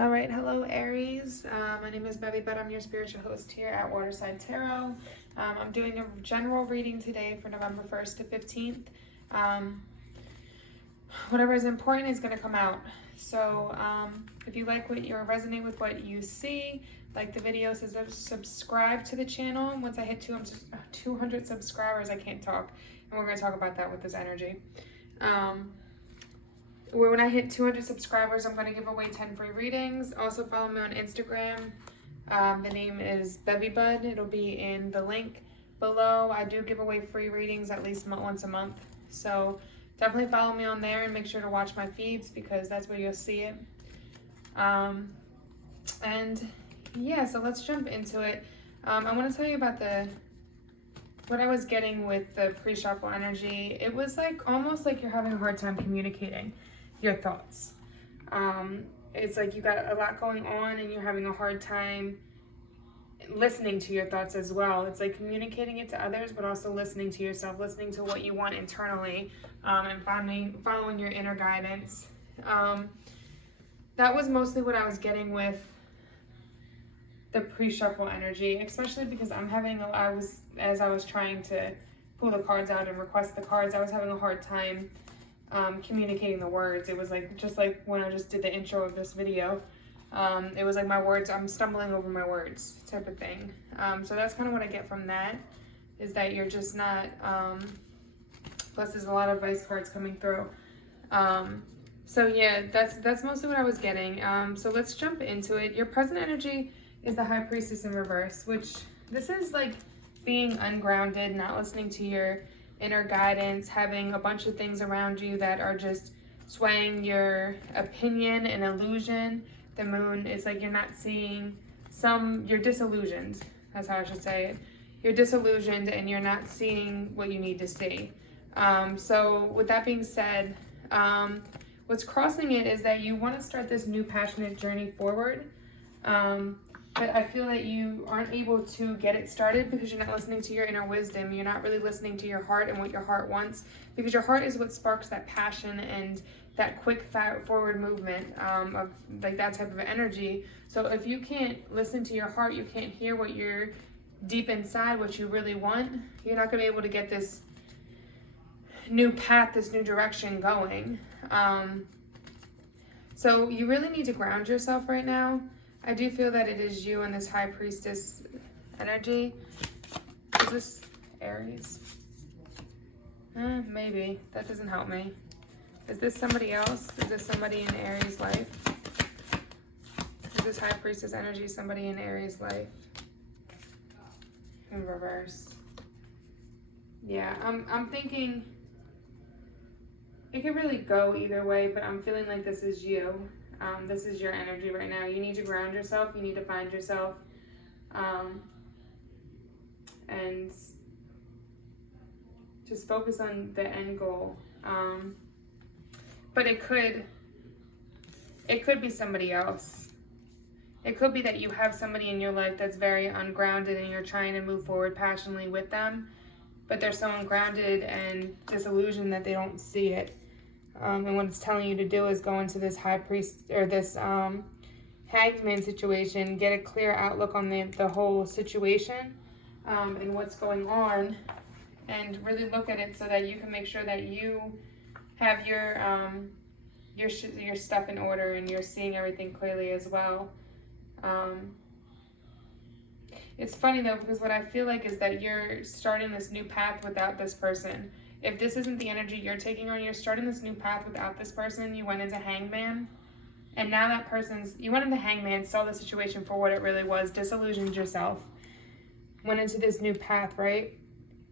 All right, hello Aries. My name is bevybud. I'm your spiritual host here at Waterside Tarot. I'm doing a general reading today for November 1st to 15th. Whatever is important is going to come out. So if you like what you resonate with what you see, like the video, says subscribe to the channel. Once I hit 200 subscribers, I can't talk. And we're going to talk about that with this energy. When I hit 200 subscribers, I'm going to give away 10 free readings. Also follow me on Instagram. The name is bevybud. It'll be in the link below. I do give away free readings at least once a month. So definitely follow me on there and make sure to watch my feeds because that's where you'll see it. And yeah, so let's jump into it. I want to tell you about what I was getting with the pre-shuffle energy. It was like almost like you're having a hard time communicating your thoughts. It's like you got a lot going on and you're having a hard time listening to your thoughts as well. It's like communicating it to others, but also listening to yourself, listening to what you want internally, and following your inner guidance. That was mostly what I was getting with the pre-shuffle energy, especially because as I was trying to pull the cards out and request the cards, I was having a hard time communicating the words. It was like just like when I just did the intro of this video. It was like my words, I'm stumbling over my words type of thing. So that's kind of what I get from that, is that you're just not, plus there's a lot of vice cards coming through. So yeah, that's mostly what I was getting. So let's jump into it. Your present energy is the High Priestess in reverse, which this is like being ungrounded, not listening to your inner guidance, having a bunch of things around you that are just swaying your opinion and illusion. The moon is like you're not seeing you're disillusioned. That's how I should say it. You're disillusioned and you're not seeing what you need to see. So with that being said, what's crossing it is that you want to start this new passionate journey forward. But I feel that you aren't able to get it started because you're not listening to your inner wisdom. You're not really listening to your heart and what your heart wants, because your heart is what sparks that passion and that quick forward movement of like that type of energy. So if you can't listen to your heart, you can't hear what you're deep inside, what you really want, you're not going to be able to get this new path, this new direction going. So you really need to ground yourself right now. I do feel that it is you and this High Priestess energy. Is this Aries? Maybe. That doesn't help me. Is this somebody else? Is this somebody in Aries' life? Is this High Priestess energy somebody in Aries' life? In reverse. Yeah, I'm thinking it could really go either way, but I'm feeling like this is you. This is your energy right now. You need to ground yourself. You need to find yourself. And just focus on the end goal. But it could be somebody else. It could be that you have somebody in your life that's very ungrounded and you're trying to move forward passionately with them, but they're so ungrounded and disillusioned that they don't see it. And what it's telling you to do is go into this High Priest or this Hanged Man situation, get a clear outlook on the whole situation and what's going on, and really look at it so that you can make sure that you have your stuff in order and you're seeing everything clearly as well. It's funny though, because what I feel like is that you're starting this new path without this person. If this isn't the energy you're taking on, you're starting this new path without this person. You went into Hangman, and now you went into Hangman, saw the situation for what it really was, disillusioned yourself, went into this new path, right?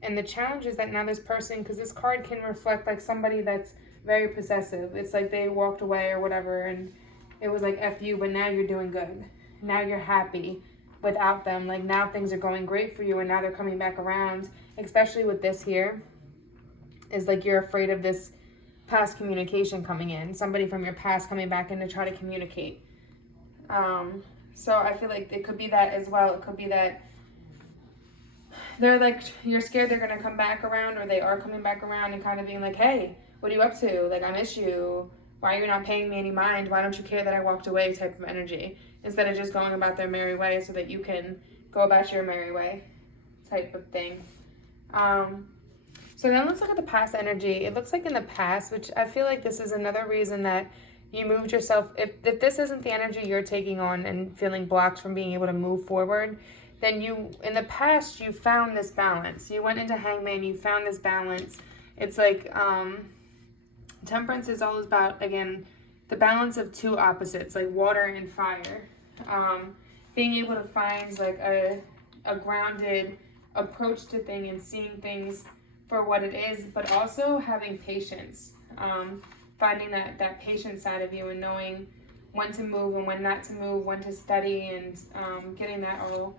And the challenge is that now this person, because this card can reflect like somebody that's very possessive. It's like they walked away or whatever, and it was like F you, but now you're doing good. Now you're happy without them. Like now things are going great for you, and now they're coming back around, especially with this here. Is like you're afraid of this past communication coming in, somebody from your past coming back in to try to communicate. So I feel like it could be that as well. It could be that they're like, you're scared they're gonna come back around, or they are coming back around and kind of being like, hey, what are you up to? Like, I miss you. Why are you not paying me any mind? Why don't you care that I walked away type of energy, instead of just going about their merry way so that you can go about your merry way type of thing. So then let's look at the past energy. It looks like in the past, which I feel like this is another reason that you moved yourself. If this isn't the energy you're taking on and feeling blocked from being able to move forward, then you, in the past, you found this balance. You went into Hangman, you found this balance. It's like, Temperance is all about, again, the balance of two opposites, like water and fire. Being able to find like a grounded approach to things and seeing things for what it is, but also having patience. Finding that patient side of you and knowing when to move and when not to move, when to study, and getting that all,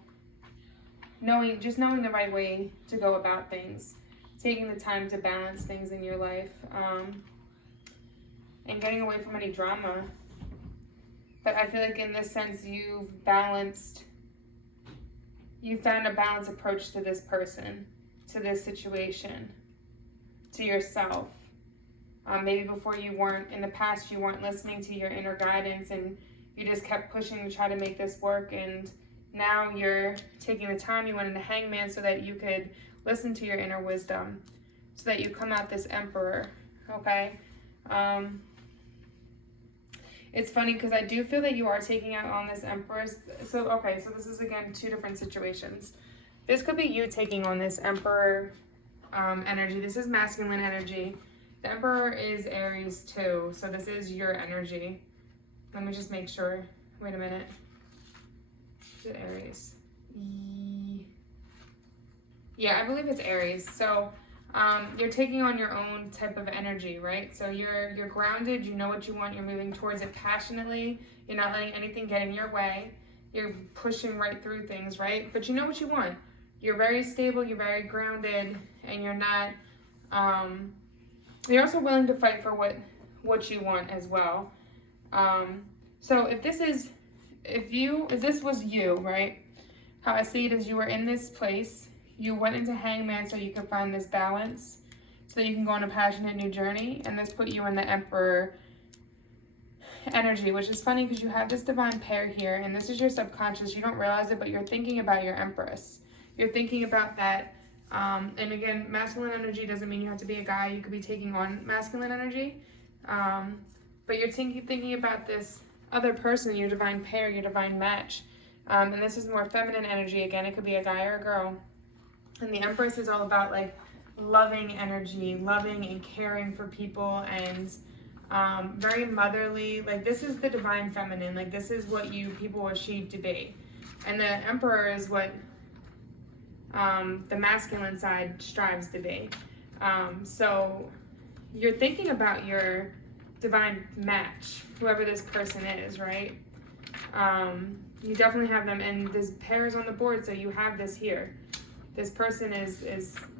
knowing the right way to go about things, taking the time to balance things in your life, and getting away from any drama. But I feel like in this sense, you found a balanced approach to this person, to this situation, to yourself. Maybe before in the past, you weren't listening to your inner guidance and you just kept pushing to try to make this work. And now you're taking the time, you went into Hangman so that you could listen to your inner wisdom, so that you come out this Emperor, okay? It's funny because I do feel that you are taking out on this Emperor. So this is, again, two different situations. This could be you taking on this Emperor energy. This is masculine energy. The Emperor is Aries too, so this is your energy. Let me just make sure. Wait a minute. Is it Aries? Yeah, I believe it's Aries. So you're taking on your own type of energy, right? So you're grounded, you know what you want, you're moving towards it passionately, you're not letting anything get in your way, you're pushing right through things, right? But you know what you want. You're very stable, you're very grounded, and you're not, you're also willing to fight for what you want as well. So if this was you, right? How I see it is you were in this place, you went into Hangman so you could find this balance, so that you can go on a passionate new journey, and this put you in the Emperor energy, which is funny because you have this divine pair here, and this is your subconscious. You don't realize it, but you're thinking about your Empress. You're thinking about that. And again, masculine energy doesn't mean you have to be a guy. You could be taking on masculine energy. But you're thinking about this other person, your divine pair, your divine match. And this is more feminine energy. Again, it could be a guy or a girl. And the Empress is all about like loving energy, loving and caring for people, and very motherly. Like this is the divine feminine. Like this is what people achieve to be. And the Emperor is what the masculine side strives to be. So you're thinking about your divine match, whoever this person is, right? You definitely have them, and this pair is on the board, so you have this here. This person is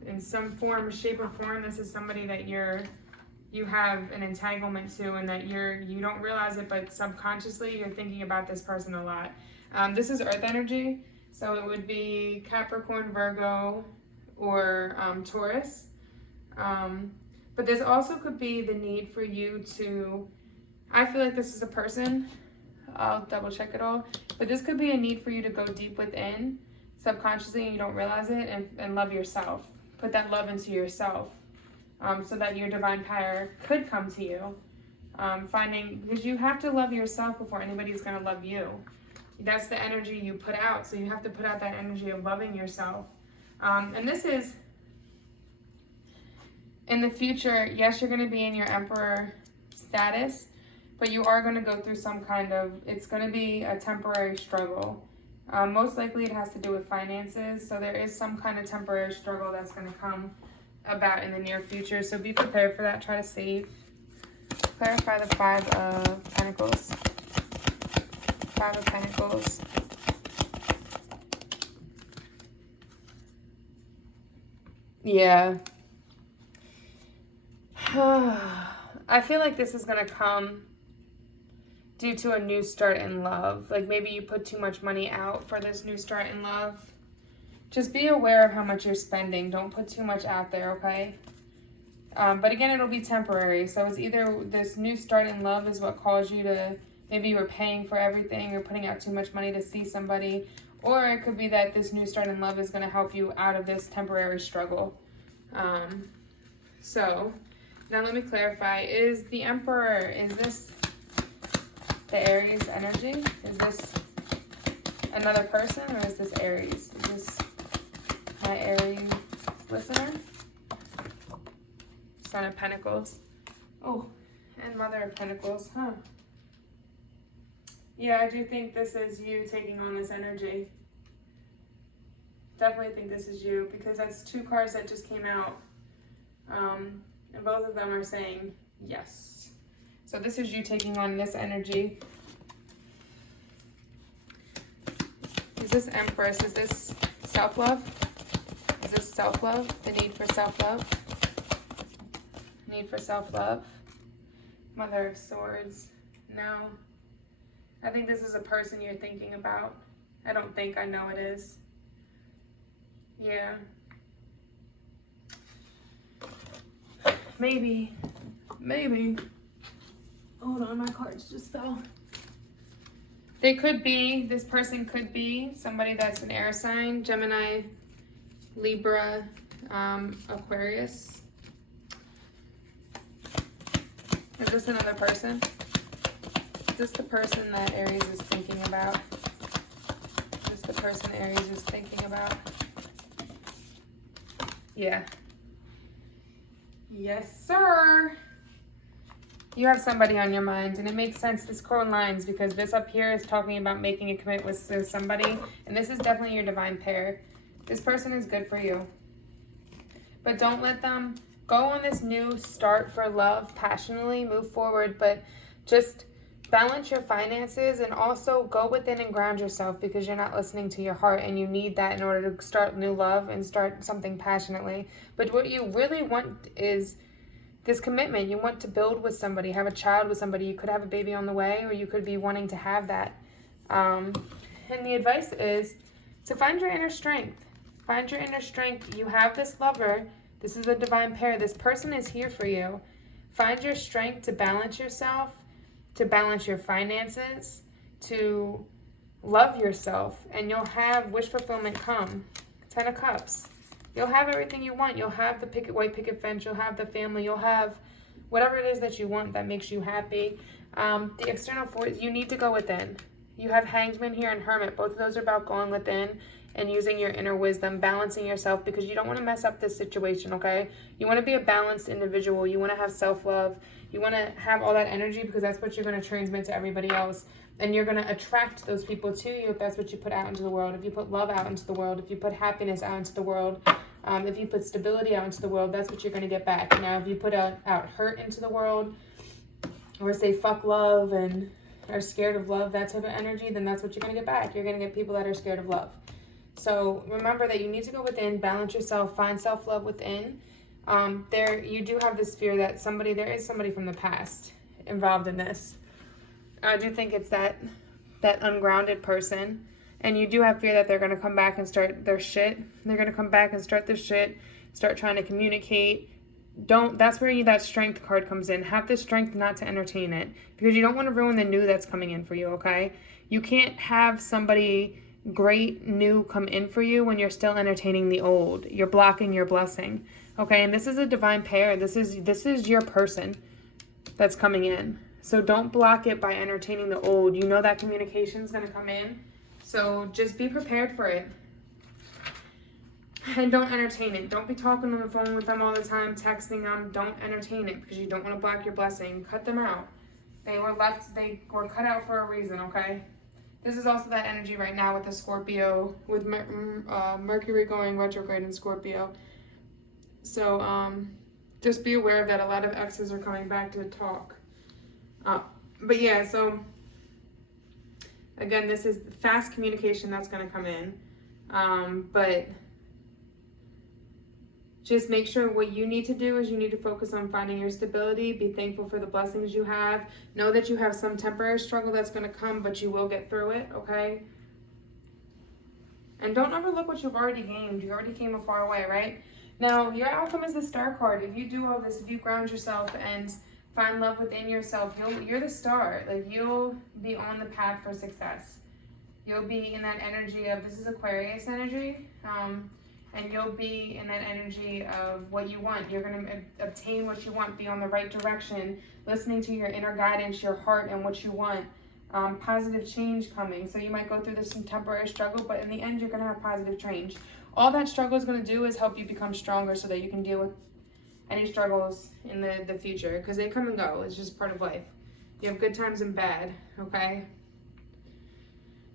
in some form, shape, or form. This is somebody that you have an entanglement to, and that you don't realize it, but subconsciously you're thinking about this person a lot. This is Earth energy, so it would be Capricorn, Virgo, or Taurus. But this also could be the need for you to, I feel like this is a person, I'll double check it all, but this could be a need for you to go deep within, subconsciously, and you don't realize it, and love yourself. Put that love into yourself, so that your divine power could come to you. Because you have to love yourself before anybody's going to love you. That's the energy you put out, so you have to put out that energy of loving yourself. And this is, in the future, yes, you're going to be in your Emperor status, but you are going to go through some kind of, it's going to be a temporary struggle. Most likely it has to do with finances, so there is some kind of temporary struggle that's going to come about in the near future, so be prepared for that. Try to save. Clarify the Five of Pentacles. Five of Pentacles. Yeah. I feel like this is going to come due to a new start in love. Like maybe you put too much money out for this new start in love. Just be aware of how much you're spending. Don't put too much out there, okay? But again, it'll be temporary. So it's either this new start in love is what caused you to, maybe you were paying for everything or putting out too much money to see somebody. Or it could be that this new start in love is going to help you out of this temporary struggle. So now let me clarify. Is the Emperor, is this the Aries energy? Is this another person or is this Aries? Is this my Aries listener? Son of Pentacles. Oh, and Mother of Pentacles, huh? Yeah, I do think this is you taking on this energy. Definitely think this is you, because that's two cards that just came out. And both of them are saying yes. So this is you taking on this energy. Is this Empress? Is this self-love? Is this self-love? The need for self-love? Need for self-love? Mother of Swords. No. I think this is a person you're thinking about. I don't think, I know it is. Yeah. Maybe. Hold on, my cards just fell. They could be, this person could be somebody that's an air sign, Gemini, Libra, Aquarius. Is this another person? Is this the person that Aries is thinking about? Is this the person Aries is thinking about? Yeah. Yes, sir. You have somebody on your mind, and it makes sense, this correlates, because this up here is talking about making a commitment with somebody, and this is definitely your divine pair. This person is good for you. But don't let them go on this new start for love passionately, move forward, but just balance your finances and also go within and ground yourself, because you're not listening to your heart, and you need that in order to start new love and start something passionately. But what you really want is this commitment. You want to build with somebody, have a child with somebody. You could have a baby on the way, or you could be wanting to have that. And the advice is to find your inner strength. Find your inner strength. You have this lover. This is a divine pair. This person is here for you. Find your strength to balance yourself, to balance your finances, to love yourself, and you'll have wish fulfillment come. 10 of Cups. You'll have everything you want. You'll have the white picket fence. You'll have the family. You'll have whatever it is that you want that makes you happy. The external force, you need to go within. You have Hanged Man here and Hermit. Both of those are about going within and using your inner wisdom, balancing yourself, because you don't want to mess up this situation, okay? You want to be a balanced individual. You want to have self-love. You want to have all that energy, because that's what you're going to transmit to everybody else. And you're going to attract those people to you if that's what you put out into the world. If you put love out into the world, if you put happiness out into the world, if you put stability out into the world, that's what you're going to get back. Now, if you put out hurt into the world, or say fuck love and are scared of love, that type of energy, then that's what you're going to get back. You're going to get people that are scared of love. So remember that you need to go within, balance yourself, find self-love within. You do have this fear that there is somebody from the past involved in this. I do think it's that ungrounded person. And you do have fear that they're going to come back and start their shit. They're going to come back and start their shit, start trying to communicate. That's where that strength card comes in. Have the strength not to entertain it, because you don't want to ruin the new that's coming in for you, okay? You can't have somebody great new come in for you when you're still entertaining the old. You're blocking your blessing, okay? And this is a divine pair. This is your person that's coming in. So don't block it by entertaining the old. You know that communication is going to come in. So just be prepared for it. And don't entertain it. Don't be talking on the phone with them all the time, texting them. Don't entertain it, because you don't want to block your blessing. Cut them out. They were cut out for a reason, okay? This is also that energy right now with the Scorpio, with Mercury going retrograde in Scorpio. So just be aware of that. A lot of exes are coming back to talk. But yeah, so again, this is fast communication that's going to come in. But just make sure what you need to do is you need to focus on finding your stability. Be thankful for the blessings you have. Know that you have some temporary struggle that's going to come, but you will get through it, okay? And don't overlook what you've already gained. You already came a far way, right? Now, your outcome is the Star card. If you do all this, if you ground yourself and find love within yourself, you're the star. Like, you'll be on the path for success. You'll be in that energy of, this is Aquarius energy, and you'll be in that energy of what you want. You're going to obtain what you want, be on the right direction, listening to your inner guidance, your heart, and what you want. Positive change coming. So you might go through this some temporary struggle, but in the end, you're going to have positive change. All that struggle is going to do is help you become stronger so that you can deal with any struggles in the future, because they come and go. It's just part of life. You have good times and bad, okay?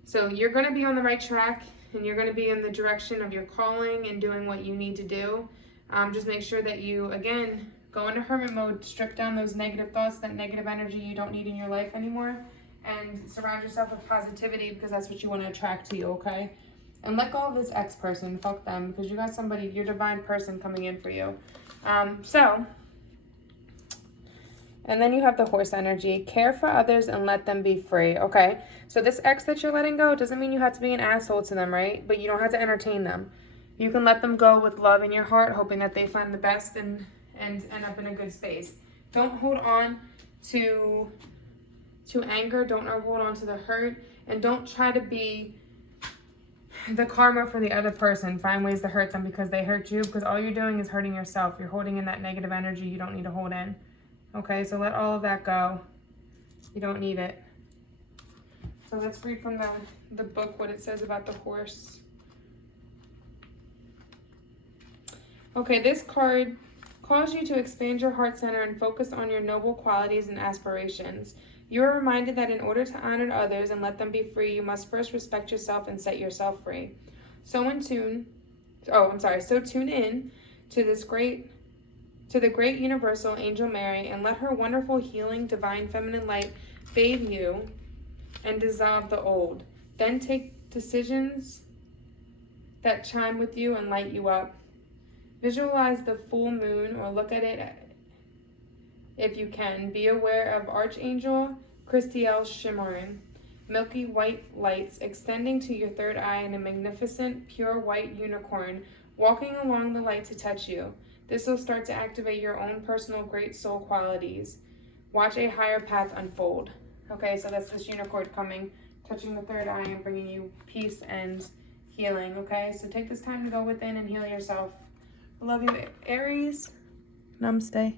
So you're going to be on the right track, and you're going to be in the direction of your calling and doing what you need to do. Just make sure that you, again, go into hermit mode, strip down those negative thoughts, that negative energy you don't need in your life anymore, and surround yourself with positivity, because that's what you want to attract to you, okay? And let go of this ex-person. Fuck them, because you got somebody, your divine person coming in for you. And then you have the horse energy. Care for others and let them be free. Okay, so this ex that you're letting go doesn't mean you have to be an asshole to them, right? But you don't have to entertain them. You can let them go with love in your heart, hoping that they find the best and end up in a good space. Don't hold on to anger. Don't hold on to the hurt. And don't try to be the karma for the other person. Find ways to hurt them because they hurt you, because all you're doing is hurting yourself. You're holding in that negative energy you don't need to hold in. Okay, so let all of that go. You don't need it. So let's read from the book what it says about the horse. Okay, this card calls you to expand your heart center and focus on your noble qualities and aspirations. You are reminded that in order to honor others and let them be free, you must first respect yourself and set yourself free. So tune in to the great universal angel Mary, and let her wonderful healing divine feminine light bathe you and dissolve the old. Then take decisions that chime with you and light you up. Visualize the full moon or look at it if you can. Be aware of Archangel Christiel shimmering, milky white lights extending to your third eye, and a magnificent pure white unicorn walking along the light to touch you. This will start to activate your own personal great soul qualities. Watch a higher path unfold. Okay, so that's this unicorn coming, touching the third eye and bringing you peace and healing, okay? So take this time to go within and heal yourself. I love you, Aries. Namaste.